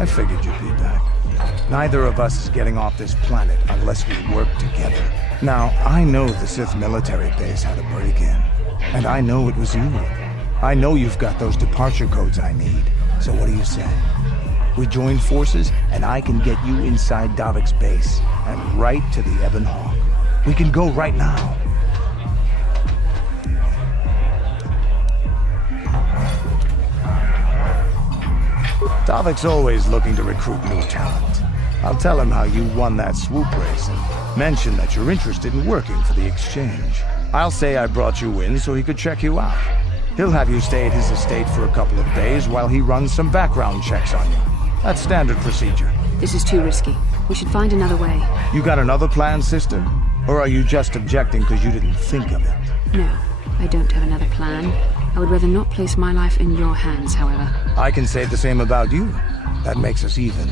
I figured you'd be back. Neither of us is getting off this planet unless we work together. Now, I know the Sith military base had a break-in. And I know it was you. I know you've got those departure codes I need. So what do you say? We join forces, and I can get you inside Davik's base, and right to the Ebon Hawk. We can go right now. Davik's always looking to recruit new talent. I'll tell him how you won that swoop race and mention that you're interested in working for the exchange. I'll say I brought you in so he could check you out. He'll have you stay at his estate for a couple of days while he runs some background checks on you. That's standard procedure. This is too risky. We should find another way. You got another plan, sister? Or are you just objecting because you didn't think of it? No, I don't have another plan. I would rather not place my life in your hands, however. I can say the same about you. That makes us even.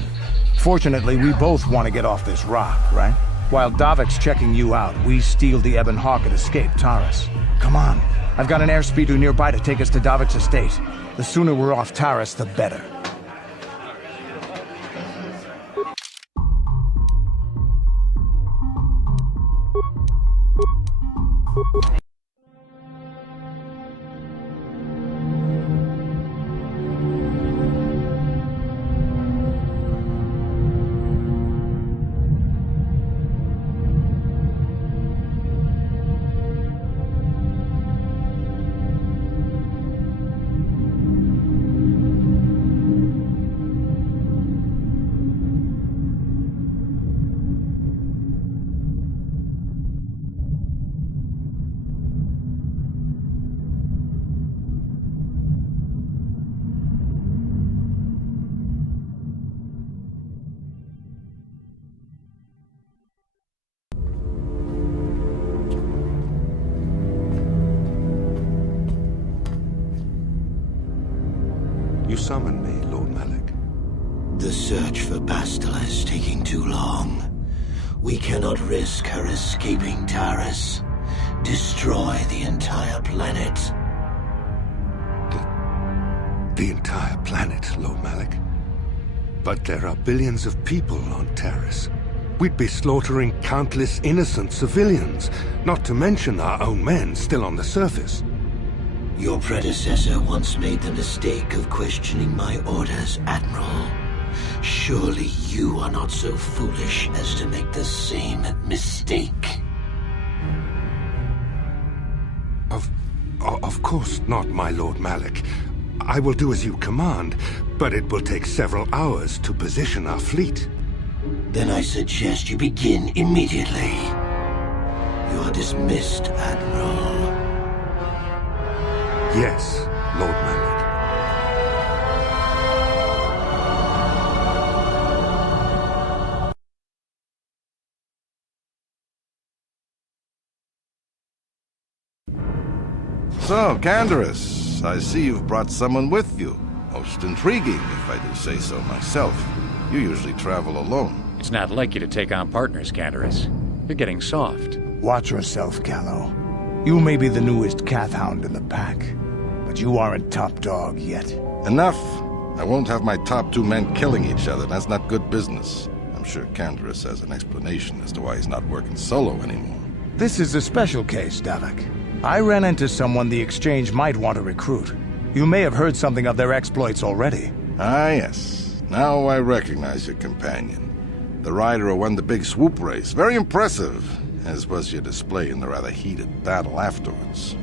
Fortunately, we both want to get off this rock, right? While Davik's checking you out, we steal the Ebon Hawk and escape Taris. Come on. I've got an airspeeder nearby to take us to Davik's estate. The sooner we're off Taris, the better. You summoned me, Lord Malak. The search for Bastila is taking too long. We cannot risk her escaping Taris. Destroy the entire planet. The entire planet, Lord Malak? But there are billions of people on Taris. We'd be slaughtering countless innocent civilians, not to mention our own men still on the surface. Your predecessor once made the mistake of questioning my orders, Admiral. Surely you are not so foolish as to make the same mistake. Of course not, my Lord Malak. I will do as you command, but it will take several hours to position our fleet. Then I suggest you begin immediately. You are dismissed, Admiral. Yes, Lord Malak. So, Canderous, I see you've brought someone with you. Most intriguing, if I do say so myself. You usually travel alone. It's not like you to take on partners, Canderous. You're getting soft. Watch yourself, Callow. You may be the newest Cathhound in the pack, but you aren't top dog yet. Enough! I won't have my top two men killing each other. That's not good business. I'm sure Canderous has an explanation as to why he's not working solo anymore. This is a special case, Davik. I ran into someone the Exchange might want to recruit. You may have heard something of their exploits already. Ah, yes. Now I recognize your companion. The rider who won the big swoop race. Very impressive, as was your display in the rather heated battle afterwards.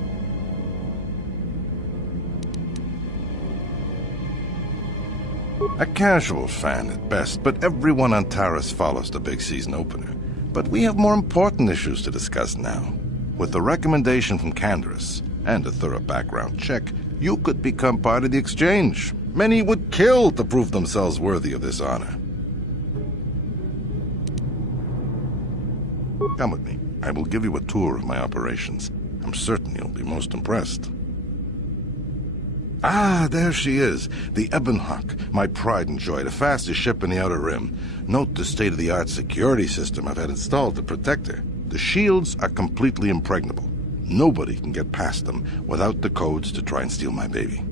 A casual fan at best, but everyone on Taris follows the big season opener. But we have more important issues to discuss now. With the recommendation from Canderous and a thorough background check, you could become part of the Exchange. Many would kill to prove themselves worthy of this honor. Come with me. I will give you a tour of my operations. I'm certain you'll be most impressed. Ah, there she is. The Ebon Hawk, my pride and joy, the fastest ship in the Outer Rim. Note the state-of-the-art security system I've had installed to protect her. The shields are completely impregnable. Nobody can get past them without the codes to try and steal my baby.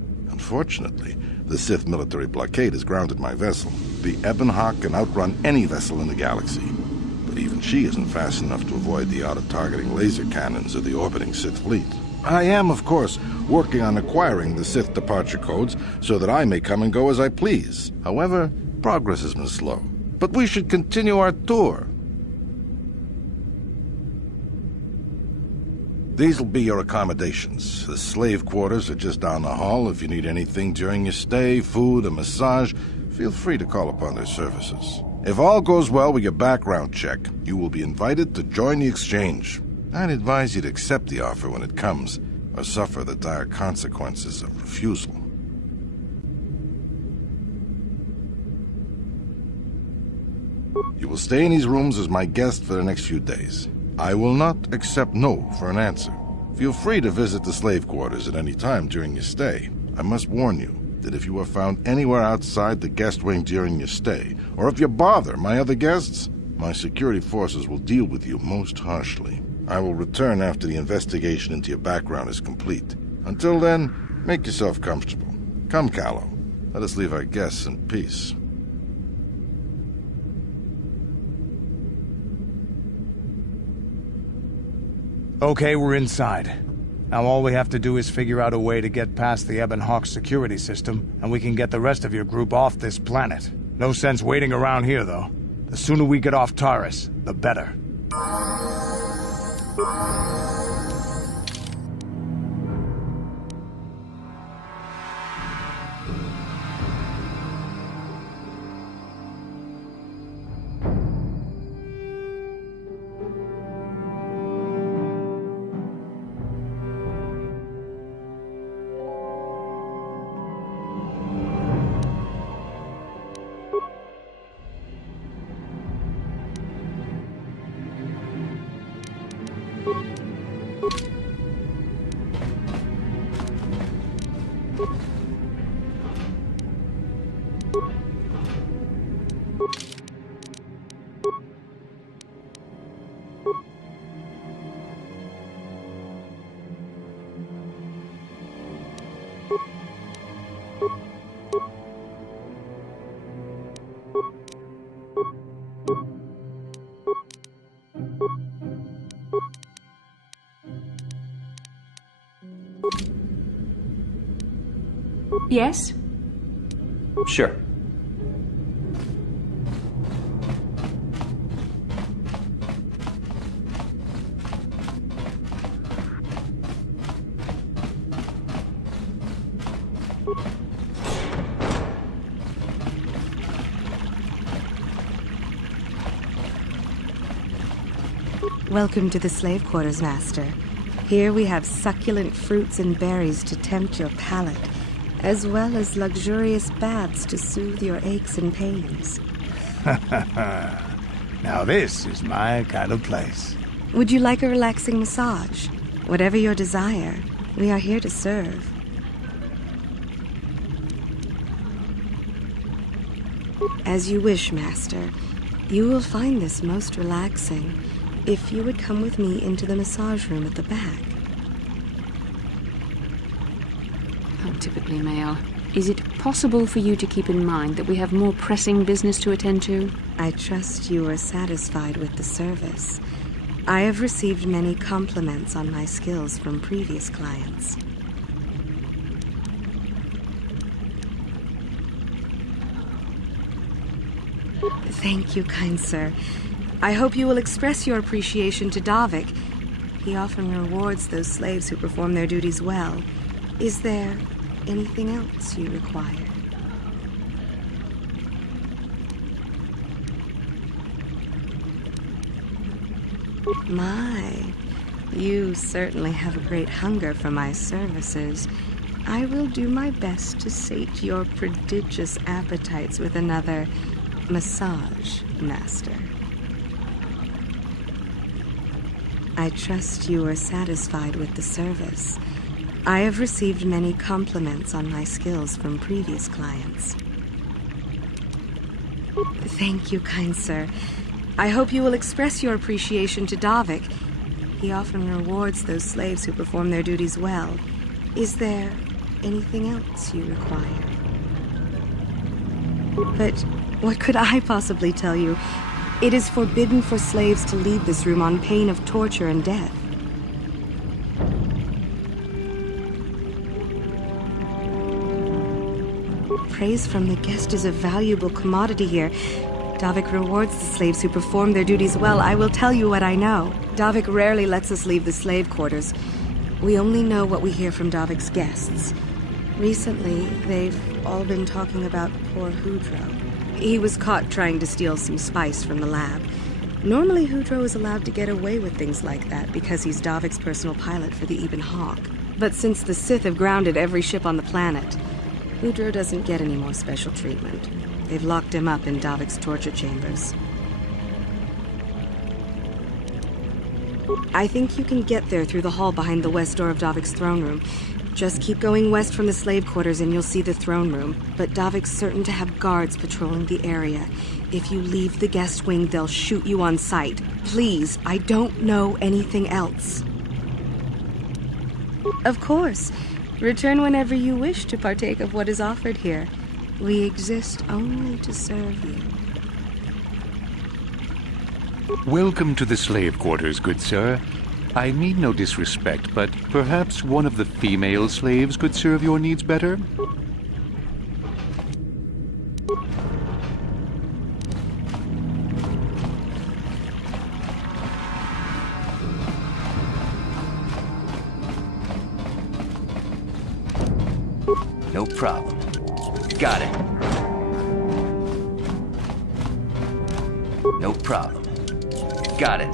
Unfortunately, the Sith military blockade has grounded my vessel. The Ebon Hawk can outrun any vessel in the galaxy. But even she isn't fast enough to avoid the auto-targeting laser cannons of the orbiting Sith fleet. I am, of course, working on acquiring the Sith departure codes so that I may come and go as I please. However, progress has been slow. But we should continue our tour. These will be your accommodations. The slave quarters are just down the hall. If you need anything during your stay, food, a massage, feel free to call upon their services. If all goes well with your background check, you will be invited to join the exchange. I'd advise you to accept the offer when it comes, or suffer the dire consequences of refusal. You will stay in these rooms as my guest for the next few days. I will not accept no for an answer. Feel free to visit the slave quarters at any time during your stay. I must warn you that if you are found anywhere outside the guest wing during your stay, or if you bother my other guests, my security forces will deal with you most harshly. I will return after the investigation into your background is complete. Until then, make yourself comfortable. Come, Callow. Let us leave our guests in peace. Okay, we're inside. Now all we have to do is figure out a way to get past the Ebon Hawk security system, and we can get the rest of your group off this planet. No sense waiting around here, though. The sooner we get off Taris, the better. Yes? Sure. Welcome to the slave quarters, Master. Here we have succulent fruits and berries to tempt your palate, as well as luxurious baths to soothe your aches and pains. Now this is my kind of place. Would you like a relaxing massage? Whatever your desire, we are here to serve. As you wish, Master. You will find this most relaxing if you would come with me into the massage room at the back. How typically male. Is it possible for you to keep in mind that we have more pressing business to attend to? I trust you are satisfied with the service. I have received many compliments on my skills from previous clients. Thank you, kind sir. I hope you will express your appreciation to Davik. He often rewards those slaves who perform their duties well. Is there anything else you require? My, you certainly have a great hunger for my services. I will do my best to sate your prodigious appetites with another massage, Master. I trust you are satisfied with the service. I have received many compliments on my skills from previous clients. Thank you, kind sir. I hope you will express your appreciation to Davik. He often rewards those slaves who perform their duties well. Is there anything else you require. But what could I possibly tell you? It is forbidden for slaves to leave this room on pain of torture and death. Praise from the guest is a valuable commodity here. Davik rewards the slaves who perform their duties well. I will tell you what I know. Davik rarely lets us leave the slave quarters. We only know what we hear from Davik's guests. Recently, they've all been talking about poor Hudro. He was caught trying to steal some spice from the lab. Normally, Hudro is allowed to get away with things like that because he's Davik's personal pilot for the Ebon Hawk. But since the Sith have grounded every ship on the planet, Hudro doesn't get any more special treatment. They've locked him up in Davik's torture chambers. I think you can get there through the hall behind the west door of Davik's throne room. Just keep going west from the slave quarters and you'll see the throne room. But Davik's certain to have guards patrolling the area. If you leave the guest wing, they'll shoot you on sight. Please, I don't know anything else. Of course. Return whenever you wish to partake of what is offered here. We exist only to serve you. Welcome to the slave quarters, good sir. I mean no disrespect, but perhaps one of the female slaves could serve your needs better? No problem. Got it. No problem. Got it.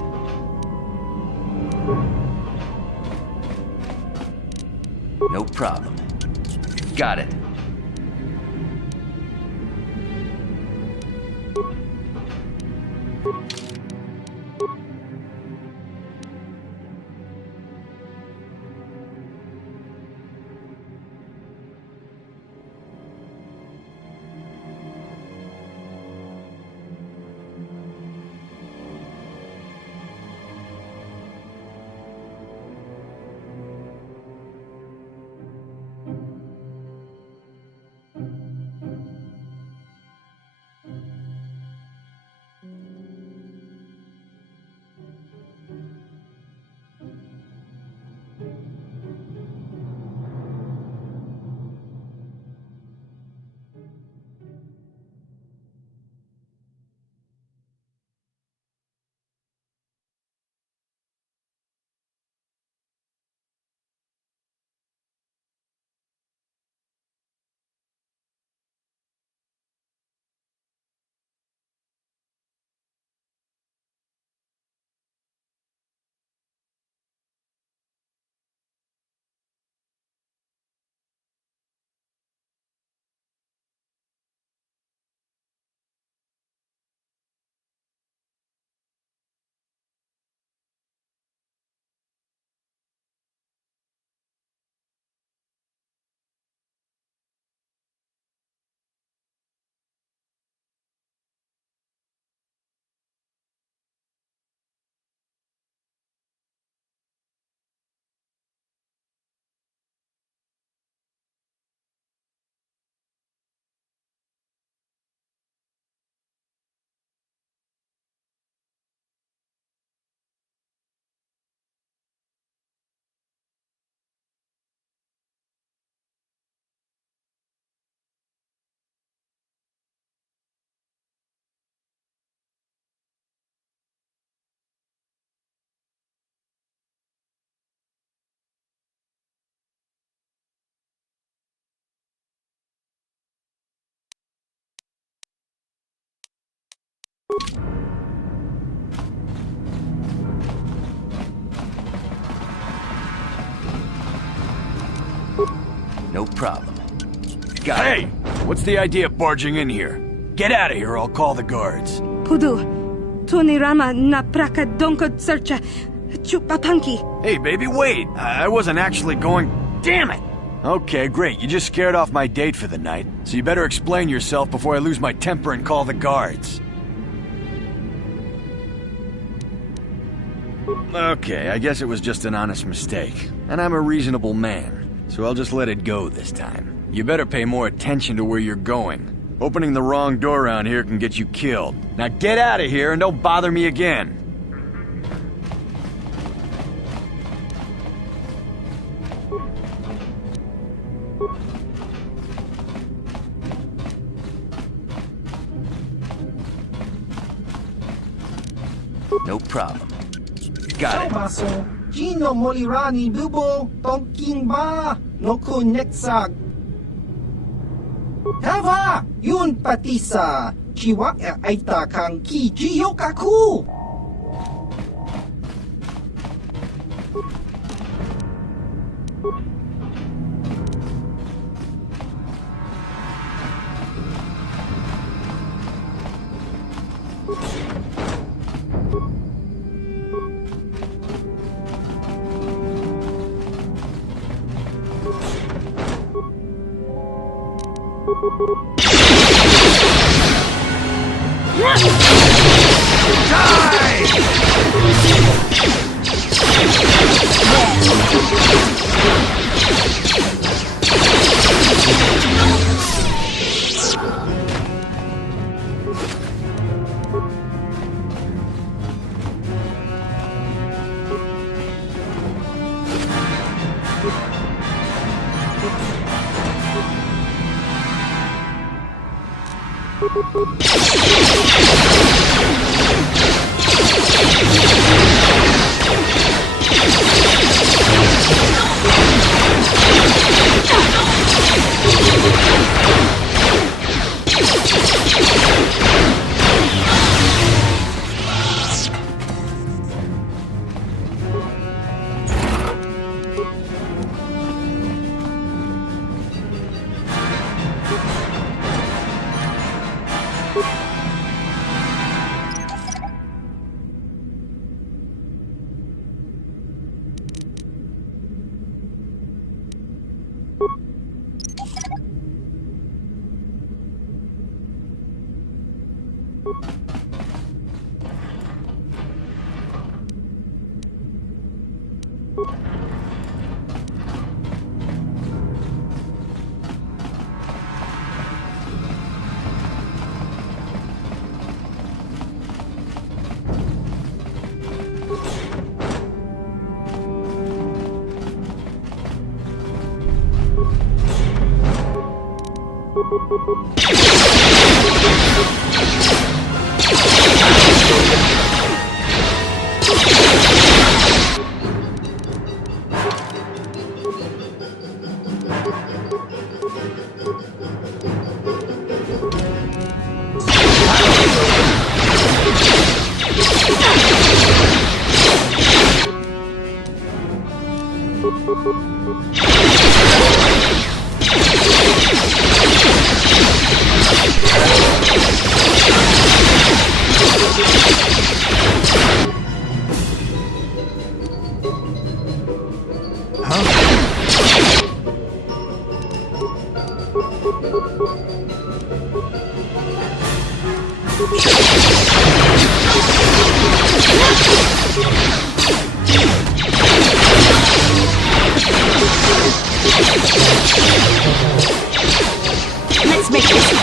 No problem. Got it. No problem. Got it. Hey! What's the idea of barging in here? Get out of here, I'll call the guards. Pudu, Tunirama na praka donko searcha chupapanki. Hey, baby, wait! I wasn't actually going... Damn it! Okay, great. You just scared off my date for the night. So you better explain yourself before I lose my temper and call the guards. Okay, I guess it was just an honest mistake. And I'm a reasonable man. So so I'll just let it go this time. You better pay more attention to where you're going. Opening the wrong door around here can get you killed. Now get out of here and don't bother me again. No problem. Got it. Baso, Gino Molirani Bubo, Tonking Ba, Noku Nexag. Tava, Yun Patisa, Chiwa Aita Kang Ki Jiyokaku. Let's make this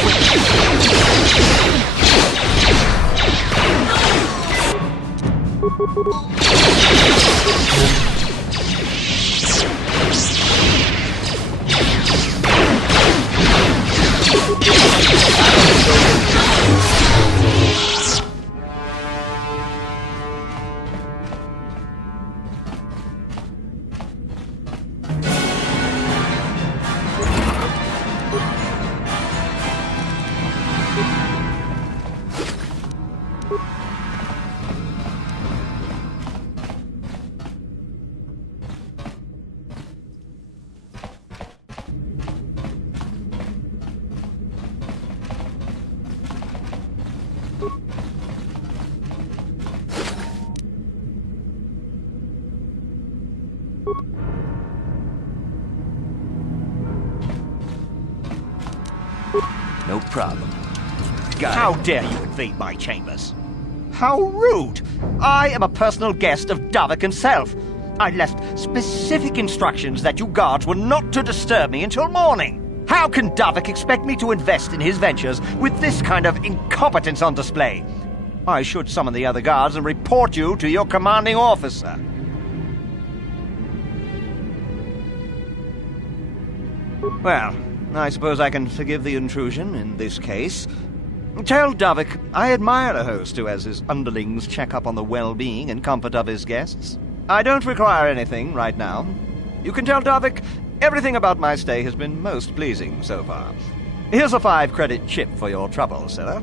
No problem. Got How it. dare you invade my chambers? How rude! I am a personal guest of Davik himself. I left specific instructions that you guards were not to disturb me until morning. How can Davik expect me to invest in his ventures with this kind of incompetence on display? I should summon the other guards and report you to your commanding officer. Well, I suppose I can forgive the intrusion in this case. Tell Davik I admire a host who has his underlings check up on the well-being and comfort of his guests. I don't require anything right now. You can tell Davik everything about my stay has been most pleasing so far. Here's a 5-credit chip for your trouble, sir.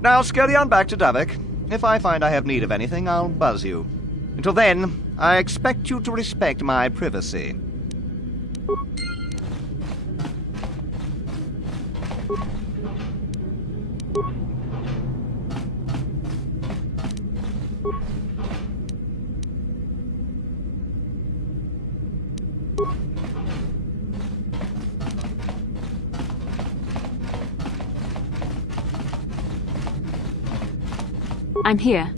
Now scurry on back to Davik. If I find I have need of anything, I'll buzz you. Until then, I expect you to respect my privacy. I'm here.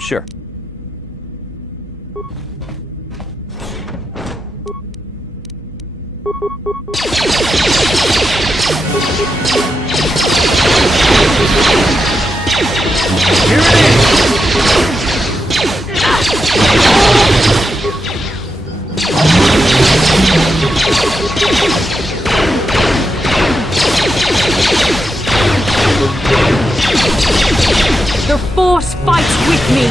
Sure. Here it is! The Force fights with me!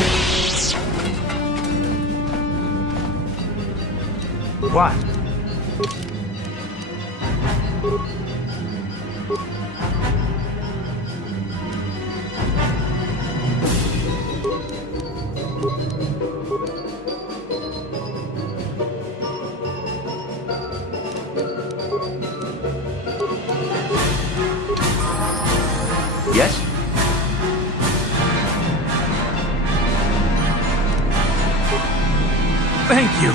What? Yes? Thank you.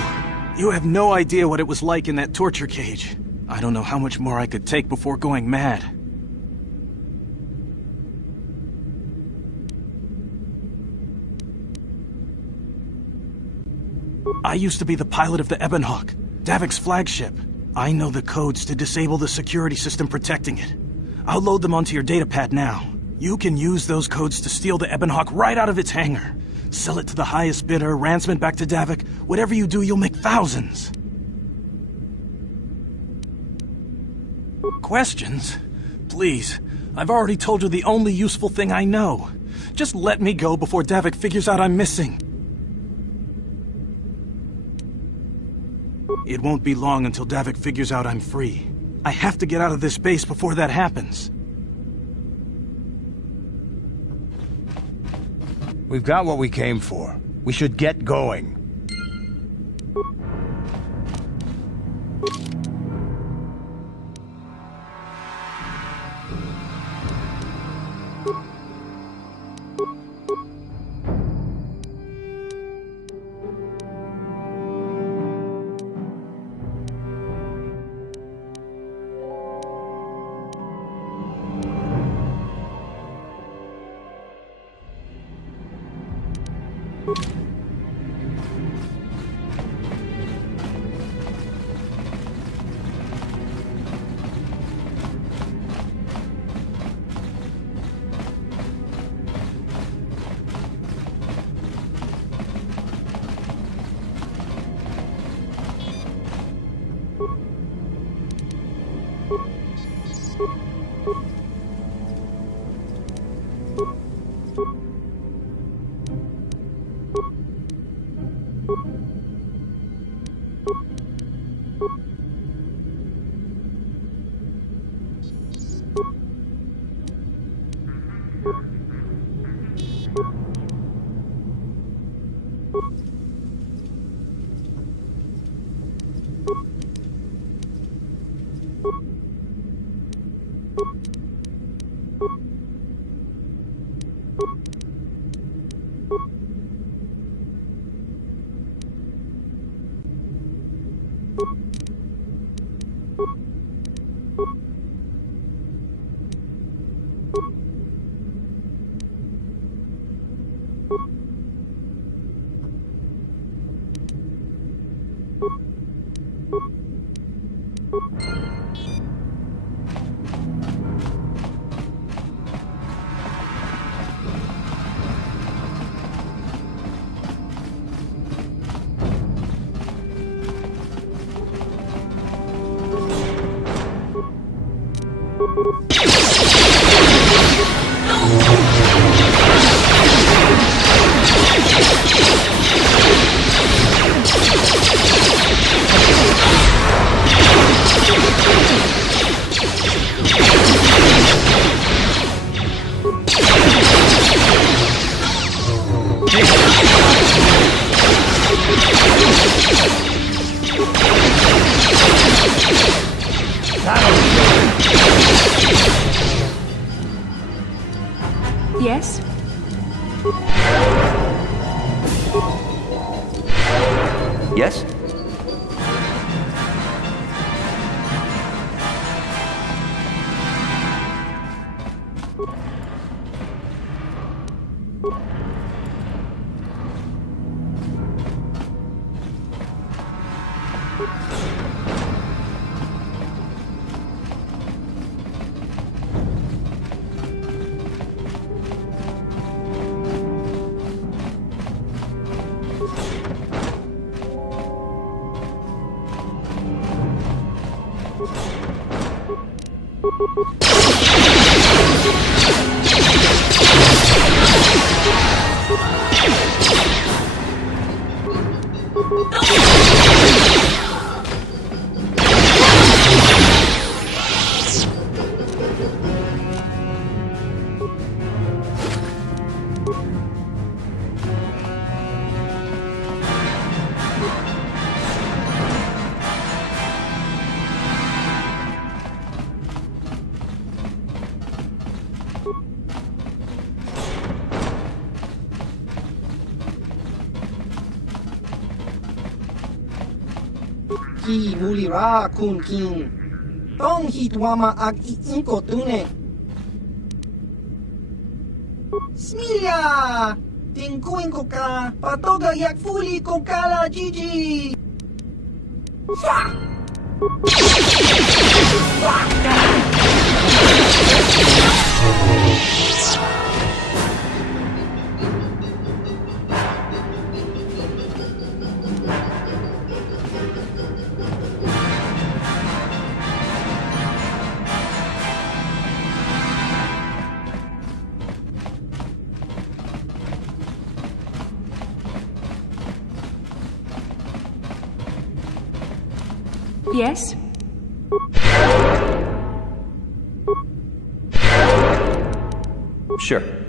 You have no idea what it was like in that torture cage. I don't know how much more I could take before going mad. I used to be the pilot of the Ebon Hawk, Davik's flagship. I know the codes to disable the security system protecting it. I'll load them onto your datapad now. You can use those codes to steal the Ebon Hawk right out of its hangar. Sell it to the highest bidder, ransom it back to Davik. Whatever you do, you'll make thousands. Questions? Please, I've already told you the only useful thing I know. Just let me go before Davik figures out I'm missing. It won't be long until Davik figures out I'm free. I have to get out of this base before that happens. We've got what we came for. We should get going. Yes? Yes? Ki mulira kun king. Tong hitwama ag iinko tune. Smilya! Tingkuin ko ka, patoga yak fuli ko kala Gigi! Yes? Sure.